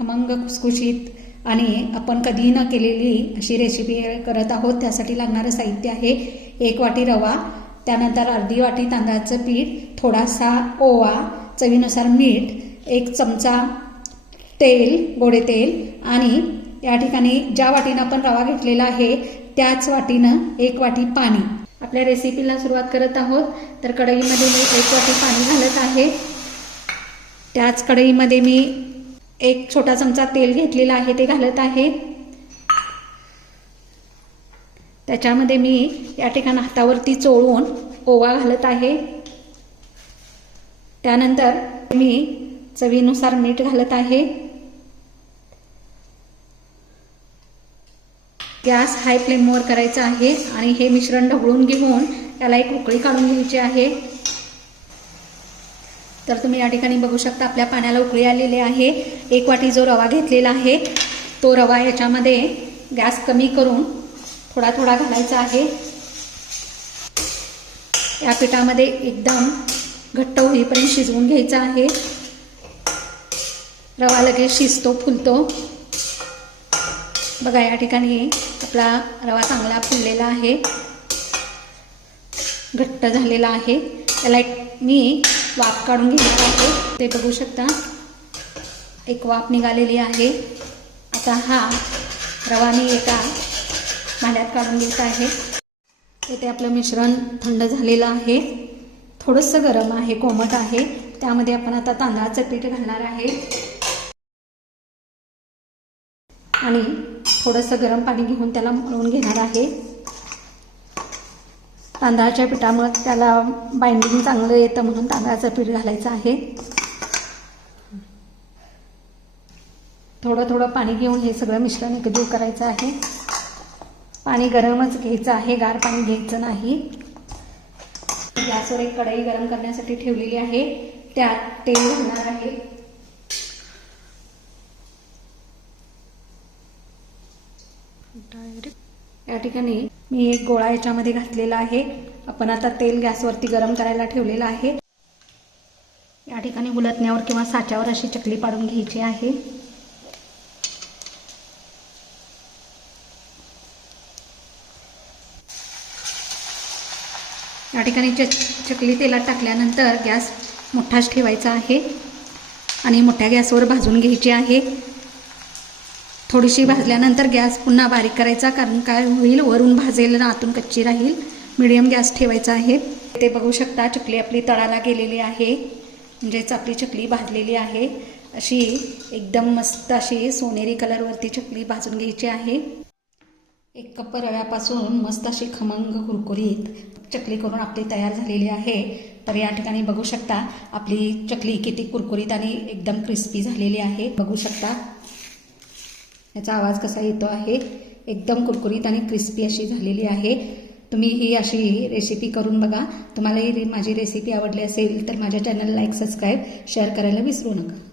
खमंग खुसखुशीत आणि आपण कधी न केलेली अशी रेसिपी करत आहोत। त्यासाठी लागणारं साहित्य आहे 1 वाटी रवा, त्यानंतर अर्धी वाटी तांदळाचं पीठ, थोडासा ओवा, चवीनुसार मीठ, 1 चमचा तेल, गोडे तेल आणि या ठिकाणी ज्या वाटीनं आपण रवा घेतलेला आहे त्याच वाटीनं 1 वाटी पाणी। आपल्या रेसिपीला सुरुवात करत आहोत तर कढईमध्ये मी 1 वाटी पाणी घालत आहे। त्याच कढईमध्ये मी 1 छोटा चमचा तेल घेतलेला आहे ते घालत आहे। त्याच्यामध्ये मी या ठिकाणी हातावरती चोळून ओवा घालत आहे। त्यानंतर मी चवीनुसार मीठ घालत आहे। गॅस हाय फ्लेमवर करायचा आहे आणि हे मिश्रण ढवळून घेऊन त्याला एक उकळी काढून घ्यायची आहे। तर तुम्ही या ठिकाणी बघू शकता आपल्या पाण्याला उकळी आलेली आहे। 1 वाटी जो रवा घेतलेला आहे तो रवा याच्यामध्ये गॅस कमी करून थोडा थोडा घालायचा आहे। या पिठामध्ये एकदम घट्ट होईपर्यंत शिजवून घ्यायचा आहे। रवा लगेच शिजतो, फुलतो। बघा या ठिकाणी आपला रवा चांगला फुललेला आहे, घट्ट झालेला आहे। त्याला मी वाफ काढून घेणार आहे। ते बघू शकता एक वाफ निघालेली आहे। आता हा रवा मी एका भांड्यात काढून घेत आहे। इथे आपलं मिश्रण थंड झालेलं आहे, थोडंसं गरम आहे, कोमट आहे। त्यामध्ये आपण आता तांदळाचं पीठ घालणार आहे आणि थोडंसं गरम पाणी घेऊन त्याला मळून घेणार आहे। तांदळाच्या पिठामुळे त्याला बाइंडिंग चांगलं येतं म्हणून तांदळाचं पीठ घालायचं आहे। थोडं थोडं पाणी घेऊन हे सगळं मिश्रण एकजीव करायचं आहे। पाणी गरमच घ्यायचं आहे, गार पाणी घ्यायचं नाही। गॅसवर एक कढई गरम करण्यासाठी ठेवलेली आहे, त्यात तेल घालणार आहे। या ठिकाणी मी एक गोळा याच्यामध्ये घातलेला आहे। आपण आता तेल गॅसवरती गरम करायला ठेवलेलं आहे। या ठिकाणी उलटण्यावर किंवा साच्यावर अशी चकली पाडून घ्यायची आहे। या ठिकाणी चकली तेलात टाकल्यानंतर गॅस मोठाच ठेवायचा आहे आणि मोठ्या गॅसवर भाजून घ्यायची आहे। थोडीशी भाजल्यानंतर गॅस पुन्हा बारीक करायचा, कारण काय होईल वरून भाजेल ना आतून कच्ची राहील। मीडियम गॅस ठेवायचा आहे। ते बघू शकता चकली आपली तळाला गेलेली आहे, म्हणजेच आपली चकली भाजलेली आहे। अशी एकदम मस्त अशी सोनेरी कलरवरती चकली भाजून घ्यायची आहे। 1 कप रव्यापासून मस्त अशी खमंग कुरकुरीत चकली करून आपली तयार झालेली आहे। तर या ठिकाणी बघू शकता आपली चकली किती कुरकुरीत आणि एकदम क्रिस्पी झालेली आहे। बघू शकता याचा आवाज कसा येतो आहे, एकदम कुरकुरीत आणि क्रिस्पी अशी झालेली आहे। तुम्ही ही अशी रेसिपी करून बघा। तुम्हाला ही माझी रेसिपी आवडली असेल तर माझ्या चॅनल लाईक, सबस्क्राईब, शेअर करायला विसरू नका।